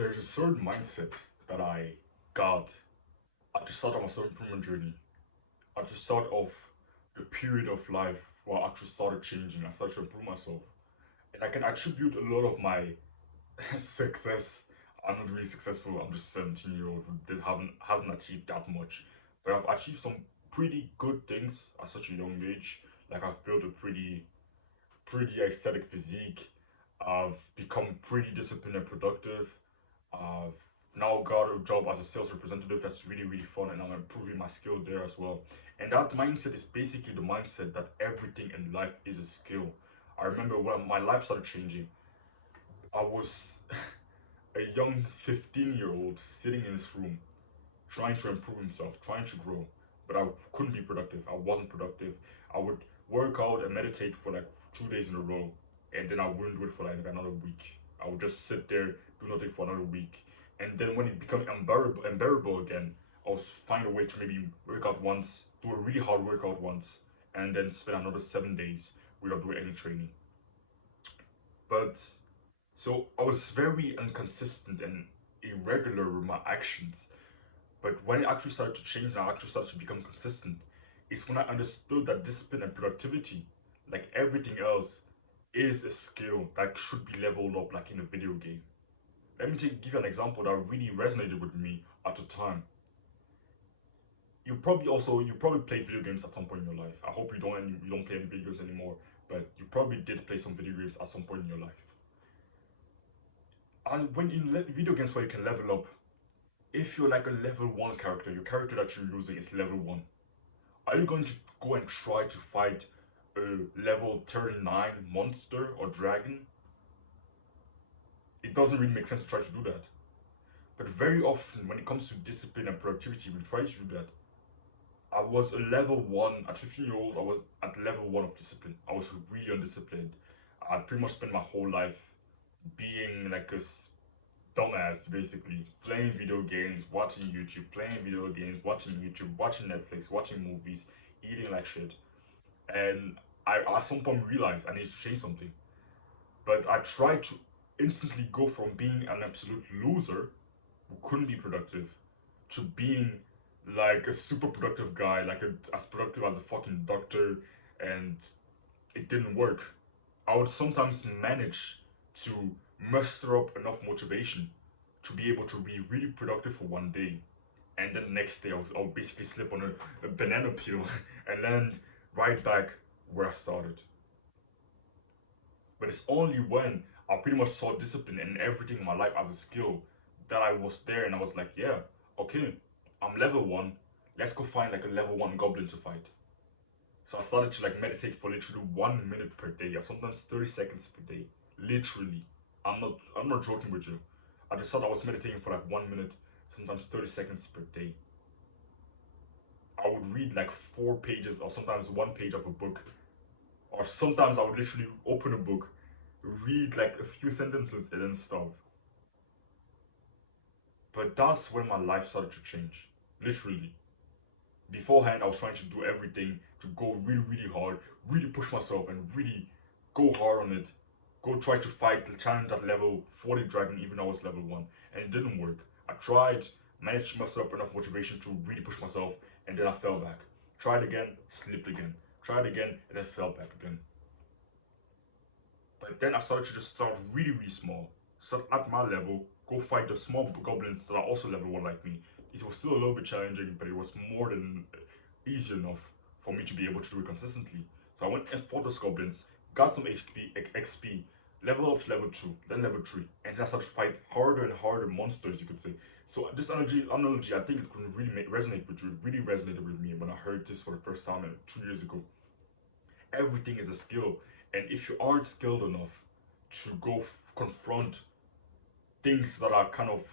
There's a certain mindset that I got at the start of my self improvement journey, at the start of the period of life where I actually started changing. I started to improve myself. And I can attribute a lot of my success. I'm not really successful. I'm just a 17-year-old who hasn't achieved that much. But I've achieved some pretty good things at such a young age. Like I've built a pretty aesthetic physique. I've become pretty disciplined and productive. I've now got a job as a sales representative that's really fun, and I'm improving my skill there as well. And that mindset is basically the mindset that everything in life is a skill. I remember when my life started changing, I was a young 15-year-old sitting in this room trying to improve himself, trying to grow, but I couldn't be productive. I wasn't productive. I would work out and meditate for like 2 days in a row, and then I wouldn't do it for like another week. I would just sit there, do nothing for another week, and then when it became unbearable again, I was find a way to maybe work out once, do a really hard workout once, and then spend another 7 days without doing any training. But so I was very inconsistent and irregular with my actions. But when it actually started to change and I actually started to become consistent, is when I understood that discipline and productivity, like everything else, is a skill that should be leveled up like in a video game. Let me give you an example that really resonated with me at the time. You probably played video games at some point in your life. I hope you don't play any video games anymore, but you probably did play some video games at some point in your life. And when in video games where you can level up, if you're like a level 1 character, your character that you're using is level 1, are you going to go and try to fight a level 39 monster or dragon? It doesn't really make sense to try to do that. But very often, when it comes to discipline and productivity, we try to do that. I was a level 1, at 15 years old, I was at level 1 of discipline. I was really undisciplined. I'd pretty much spent my whole life being like a dumbass, basically playing video games, watching YouTube, playing video games, watching YouTube, watching Netflix, watching movies, eating like shit. And I at some point realized I need to change something. But I tried to instantly go from being an absolute loser who couldn't be productive to being like a super productive guy, as productive as a fucking doctor, and it didn't work. I would sometimes manage to muster up enough motivation to be able to be really productive for one day, and then the next day I'll basically slip on a banana peel and land right back where I started. But it's only when I pretty much saw discipline in everything in my life as a skill that I was there and I was like, yeah, okay, I'm level 1. Let's go find like a level 1 goblin to fight. So I started to like meditate for literally 1 minute per day, or sometimes 30 seconds per day. Literally. I'm not joking with you. At the start I was meditating for like 1 minute, sometimes 30 seconds per day. I would read like 4 pages or sometimes 1 page of a book. Or sometimes I would literally open a book, read like a few sentences and then stop. But that's when my life started to change. Literally. Beforehand, I was trying to do everything to go really hard, really push myself, and really go hard on it. Go try to fight the challenge at level 40 dragon, even though I was level 1, and it didn't work. I tried, managed to muster up enough motivation to really push myself, and then I fell back. Tried again, slipped again. Tried again, and then fell back again. But then I started to just start really small. Start at my level, go fight the small goblins that are also level 1 like me. It was still a little bit challenging, but it was more than easy enough for me to be able to do it consistently. So I went and fought those goblins, got some XP, level up to level 2, then level 3, and then I started to fight harder and harder monsters, you could say. So this analogy, I think it could really resonate with you. It really resonated with me when I heard this for the first time 2 years ago. Everything is a skill, and if you aren't skilled enough to go confront things that are kind of,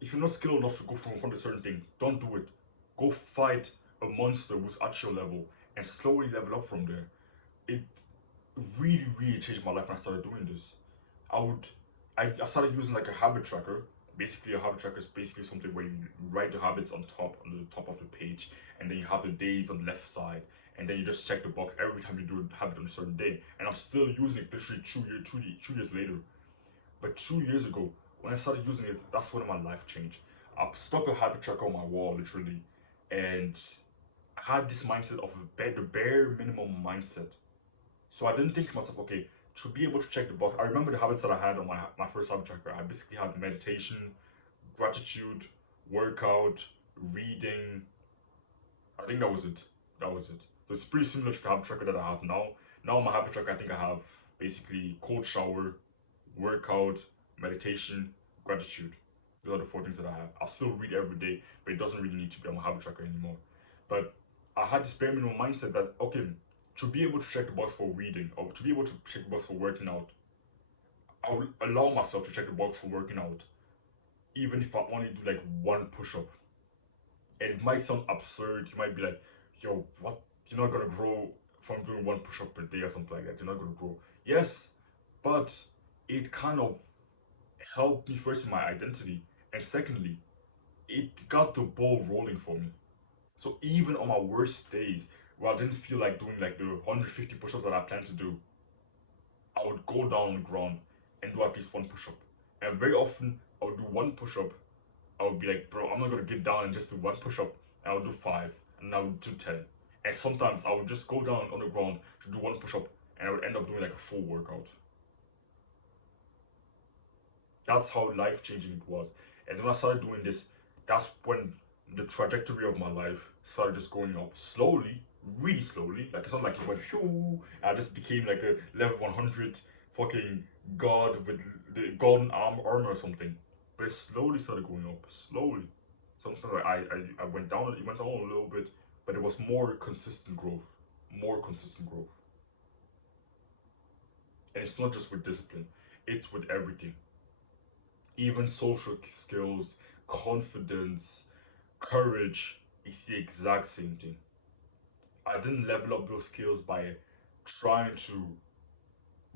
if you're not skilled enough to go confront a certain thing, don't do it. Go fight a monster who's at your level and slowly level up from there. It really changed my life when I started doing this. I started using like a habit tracker. Basically, a habit tracker is basically something where you write the habits on the top of the page, and then you have the days on the left side, and then you just check the box every time you do a habit on a certain day. And I'm still using it literally 2 years later. But 2 years ago, when I started using it, that's when my life changed. I stuck a habit tracker on my wall, literally, and I had this mindset of the bare minimum mindset. So I didn't think to myself, okay, to be able to check the box. I remember the habits that I had on my first habit tracker. I basically had meditation, gratitude, workout, reading. I think that was it. That was it. So it's pretty similar to the habit tracker that I have now. Now my habit tracker, I think I have basically cold shower, workout, meditation, gratitude. Those are the four things that I have. I still read every day, but it doesn't really need to be on my habit tracker anymore. But I had this bare minimum mindset that, okay, to be able to check the box for reading or to be able to check the box for working out, I will allow myself to check the box for working out, even if I only do like one push up. And it might sound absurd. You might be like, yo, what? You're not gonna grow from doing one push up per day or something like that. You're not gonna grow. Yes, but it kind of helped me first with my identity, and secondly, it got the ball rolling for me. So even on my worst days, where I didn't feel like doing like the 150 push-ups that I planned to do, I would go down on the ground and do at least one push-up. And very often, I would do one push-up. I would be like, bro, I'm not gonna get down and just do one push-up. And I would do five, and I would do 10. And sometimes I would just go down on the ground to do one push-up, and I would end up doing like a full workout. That's how life-changing it was. And when I started doing this, that's when the trajectory of my life started just going up slowly, really slowly. Like it's not like it went phew, and I just became like a level 100 fucking god with the golden armor or something. But it slowly started going up, slowly. Sometimes I went down, it went down a little bit, but it was more consistent growth, more consistent growth. And it's not just with discipline; it's with everything, even social skills, confidence, courage. It's the exact same thing. I didn't level up those skills by trying to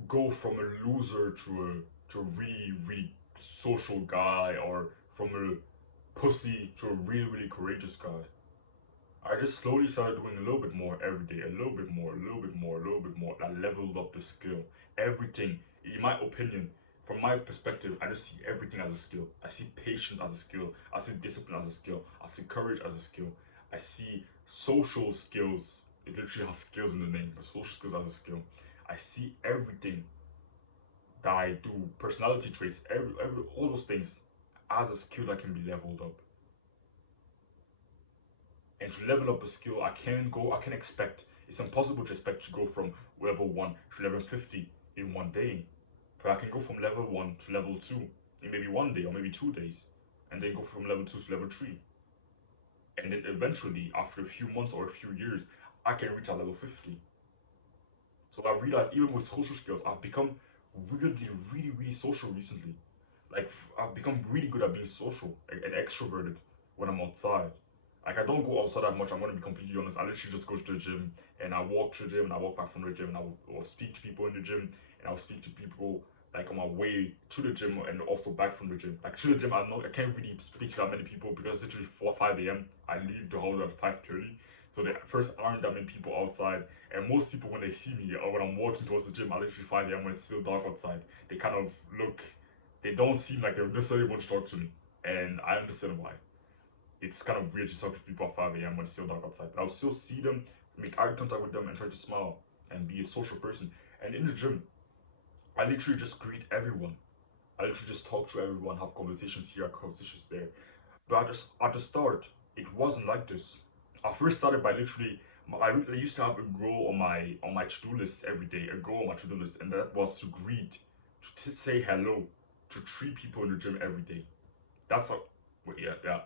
go from a loser to a really social guy, or from a pussy to a really courageous guy. I just slowly started doing a little bit more every day, a little bit more, a little bit more, a little bit more. I leveled up the skill. Everything, in my opinion, from my perspective, I just see everything as a skill. I see patience as a skill. I see discipline as a skill. I see courage as a skill. I see social skills. It literally has skills in the name, but social skills as a skill. I see everything that I do, personality traits, every all those things as a skill that can be leveled up. And to level up a skill, I can expect, it's impossible to expect to go from level 1 to level 50 in one day. But I can go from level 1 to level 2 in maybe one day or maybe 2 days. And then go from level 2 to level 3. And then eventually, after a few months or a few years, I can reach a level 50. So I realized even with social skills, I've become weirdly, really social recently. Like I've become really good at being social and extroverted when I'm outside. Like I don't go outside that much. I'm gonna be completely honest. I literally just go to the gym and I walk to the gym and I walk back from the gym and I'll speak to people in the gym and I'll speak to people like on my way to the gym and also back from the gym. Like to the gym, I can't really speak to that many people because it's literally 4 5 a.m. I leave the house at 5:30. So there first aren't that many people outside, and most people when they see me or when I'm walking towards the gym at literally 5 a.m. when it's still dark outside, they kind of look, they don't seem like they necessarily want to talk to me, and I understand why. It's kind of weird to talk to people at 5 a.m. when it's still dark outside, but I'll still see them, make eye contact with them, and try to smile and be a social person. And in the gym, I literally just greet everyone. I literally just talk to everyone, have conversations here, conversations there. But at the start, it wasn't like this. I first started by literally, I used to have a goal on my to do list every day, a goal on my to do list, and that was to greet, to say hello to 3 people in the gym every day. That's how, well, yeah,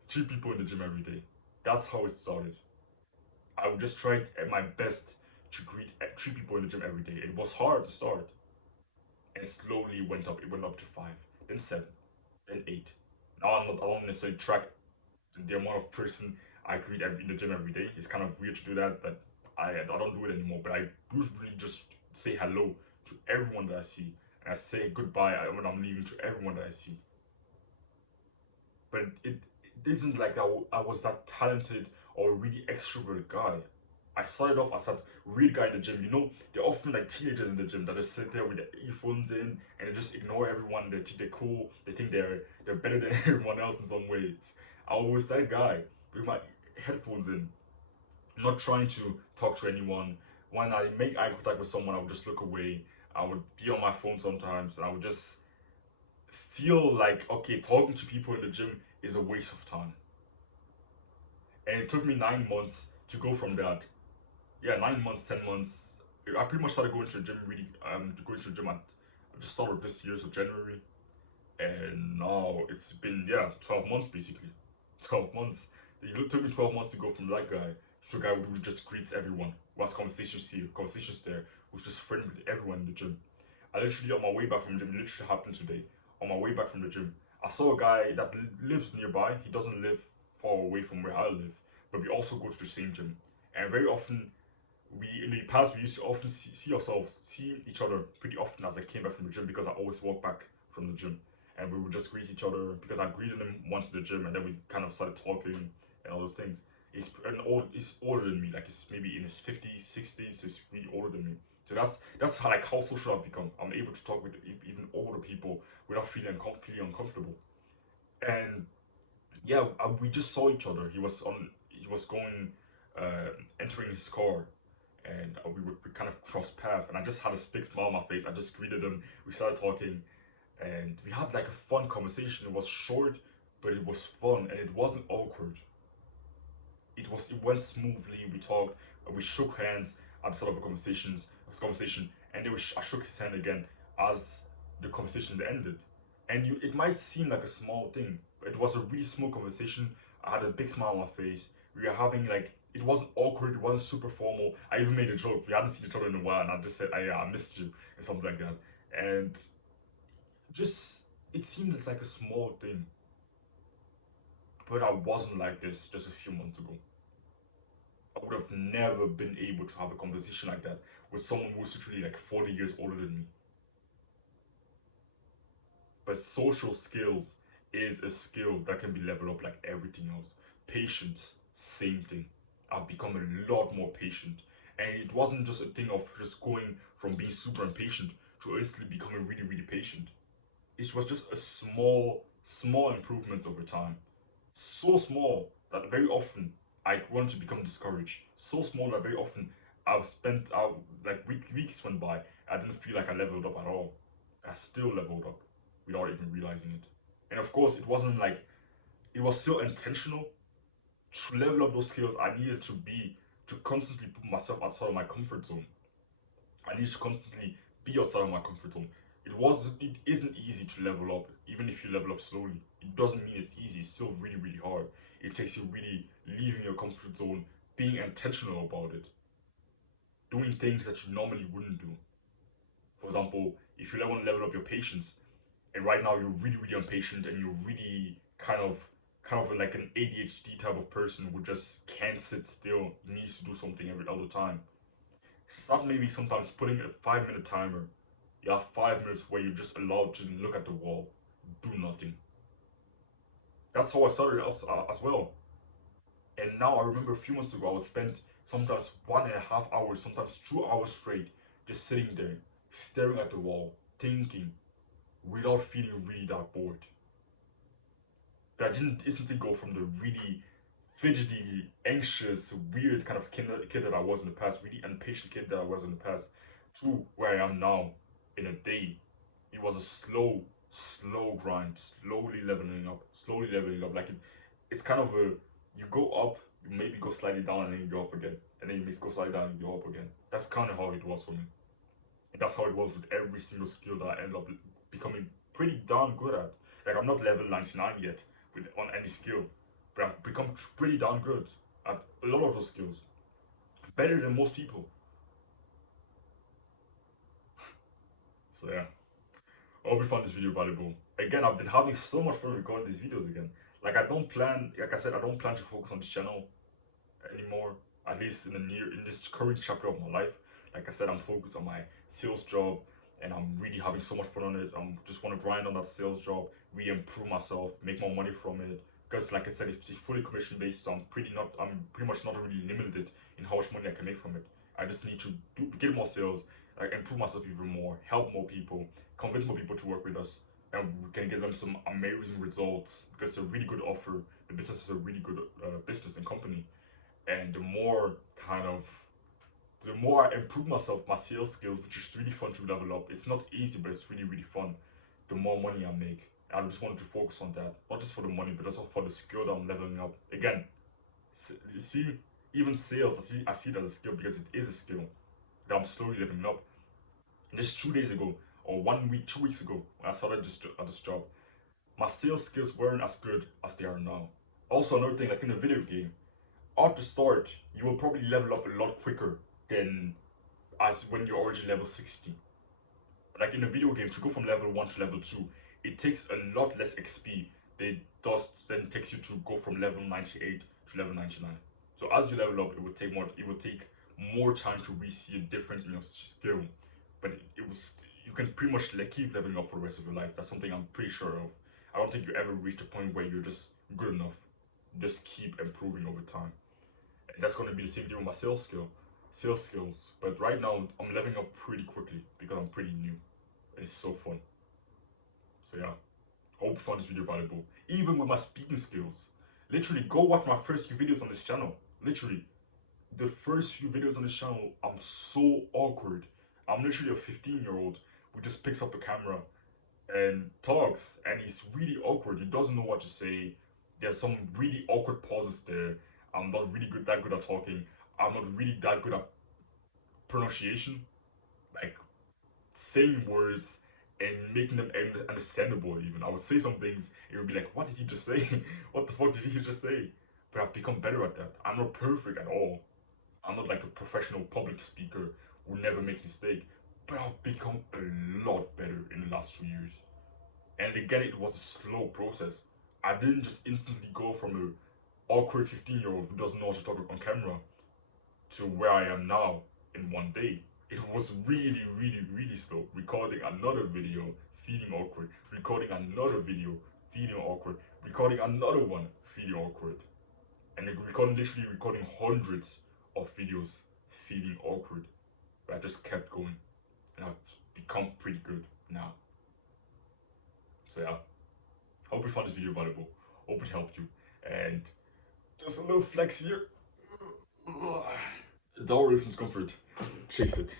three people in the gym every day. That's how it started. I would just try at my best to greet 3 people in the gym every day. It was hard to start, and it slowly went up. It went up to 5, then 7, then 8. Now I don't necessarily track the amount of person I greet in the gym every day. It's kind of weird to do that, but I don't do it anymore. But I usually just say hello to everyone that I see, and I say goodbye when I'm leaving to everyone that I see. But it isn't like I was that talented or really extroverted guy. I started off as a weird guy in the gym. You know, they're often like teenagers in the gym that just sit there with their earphones in and they just ignore everyone. They think they're cool. They think they're better than everyone else in some ways. I was that guy with my headphones in, not trying to talk to anyone. When I make eye contact with someone, I would just look away. I would be on my phone sometimes, and I would just feel like, okay, talking to people in the gym is a waste of time. And it took me 9 months to go from that. Yeah, 9 months, 10 months. I pretty much started going to the gym really, going to the gym at the start of this year, so January. And now it's been, yeah, 12 months basically. 12 months. It took me 12 months to go from that guy to a guy who just greets everyone, who has conversations here, conversations there, who's just friendly with everyone in the gym. I literally, on my way back from the gym, it literally happened today. On my way back from the gym, I saw a guy that lives nearby. He doesn't live far away from where I live, but we also go to the same gym. And very often, we in the past we used to often see each other pretty often as I came back from the gym because I always walk back from the gym, and we would just greet each other because I greeted him once in the gym, and then we kind of started talking and all those things. He's older than me, like he's maybe in his 50s, 60s. He's really older than me. So that's how like how social I've become. I'm able to talk with even older people without feeling uncomfortable. And yeah, we just saw each other. He was going, entering his car, and we kind of crossed path. And I just had a big smile on my face. I just greeted him. We started talking, and we had like a fun conversation. It was short, but it was fun, and it wasn't awkward. It went smoothly. We talked, we shook hands at the start of the conversation, and I shook his hand again as the conversation ended. And it might seem like a small thing, but it was a really small conversation. I had a big smile on my face. We were having like it wasn't awkward. It wasn't super formal. I even made a joke. We hadn't seen each other in a while, and I just said, I missed you," and something like that. And just it seemed it's like a small thing, but I wasn't like this just a few months ago. I would have never been able to have a conversation like that with someone who was literally like 40 years older than me. But social skills is a skill that can be leveled up like everything else. Patience, same thing. I've become a lot more patient. And it wasn't just a thing of just going from being super impatient to instantly becoming really, really patient. It was just a small improvements over time. So small that very often I want to become discouraged. So small that very often I've spent out like weeks went by. I didn't feel like I leveled up at all. I still leveled up without even realizing it. And of course, it wasn't like it was still intentional. To level up those skills, I needed to constantly put myself outside of my comfort zone. I needed to constantly be outside of my comfort zone. It isn't easy to level up, even if you level up slowly. It doesn't mean it's easy, it's still really, really hard. It takes you really leaving your comfort zone, being intentional about it, doing things that you normally wouldn't do. For example, if you want to level up your patience, and right now you're really, really impatient and you're really kind of like an ADHD type of person who just can't sit still, needs to do something every other time. Start maybe sometimes putting a 5 minute timer. You have 5 minutes where you're just allowed to look at the wall, do nothing. That's how I started as well. And now I remember a few months ago I would spend sometimes 1.5 hours, sometimes 2 hours straight, just sitting there, staring at the wall, thinking, without feeling really that bored. But I didn't instantly go from the really fidgety, anxious, weird kind of kid that I was in the past, really impatient kid that I was in the past, to where I am now in a day. It was a slow grind, slowly leveling up. Like it's kind of a you go up, you maybe go slightly down, and then you go up again, and then you go slightly down, and you go up again. That's kind of how it was for me. And that's how it was with every single skill that I ended up becoming pretty darn good at. Like I'm not level 99 yet on any skill, but I've become pretty darn good at a lot of those skills. Better than most people. So yeah, I hope you found this video valuable. Again, I've been having so much fun recording these videos again. Like like I said, I don't plan to focus on this channel anymore. At least in this current chapter of my life. Like I said, I'm focused on my sales job, and I'm really having so much fun on it. I'm just want to grind on that sales job, really improve myself, make more money from it. Because like I said, it's fully commission based, so I'm pretty much not really limited in how much money I can make from it. I just need to get more sales, like improve myself even more, help more people, convince more people to work with us, and we can get them some amazing results because it's a really good offer. The business is a really good business and company, and the more I improve myself, my sales skills, which is really fun to level up. It's not easy, but it's really, really fun. The more money I make, I just wanted to focus on that, not just for the money, but also for the skill that I'm leveling up. Again, you see, even sales, I see it as a skill because it is a skill that I'm slowly leveling up. And just 2 days ago, or 1 week, 2 weeks ago, when I started this job, my sales skills weren't as good as they are now. Also, another thing, like in a video game, at the start, you will probably level up a lot quicker than as when you're already level 60. Like in a video game, to go from level 1 to level 2, it takes a lot less XP than it takes you to go from level 98 to level 99. So as you level up, it will take more time to really see a difference in your skill. But you can pretty much keep leveling up for the rest of your life. That's something I'm pretty sure of. I don't think you ever reach a point where you're just good enough. Just keep improving over time. And that's going to be the same thing with my sales skills. But right now, I'm leveling up pretty quickly because I'm pretty new. And it's so fun. So yeah, I hope you found this video valuable. Even with my speaking skills. Literally, go watch my first few videos on this channel. Literally, the first few videos on this channel, I'm so awkward. I'm literally a 15-year-old who just picks up a camera and talks, and he's really awkward. He doesn't know what to say. There's some really awkward pauses there. I'm not really that good at talking. I'm not really that good at pronunciation, like saying words and making them understandable. Even I would say some things, it would be like, what did he just say? What the fuck did he just say? But I've become better at that. I'm not perfect at all. I'm not like a professional public speaker who never makes mistake, but I've become a lot better in the last 2 years. And again, it was a slow process. I didn't just instantly go from a awkward 15-year-old who doesn't know how to talk on camera to where I am now in 1 day. It was really, really, really slow. Recording another video, feeling awkward. Recording another video, feeling awkward. Recording another one, feeling awkward. And literally recording hundreds of videos, feeling awkward. But I just kept going. And I've become pretty good now. So yeah, hope you found this video valuable. Hope it helped you. And just a little flex here. Dollar from comfort. Chase it.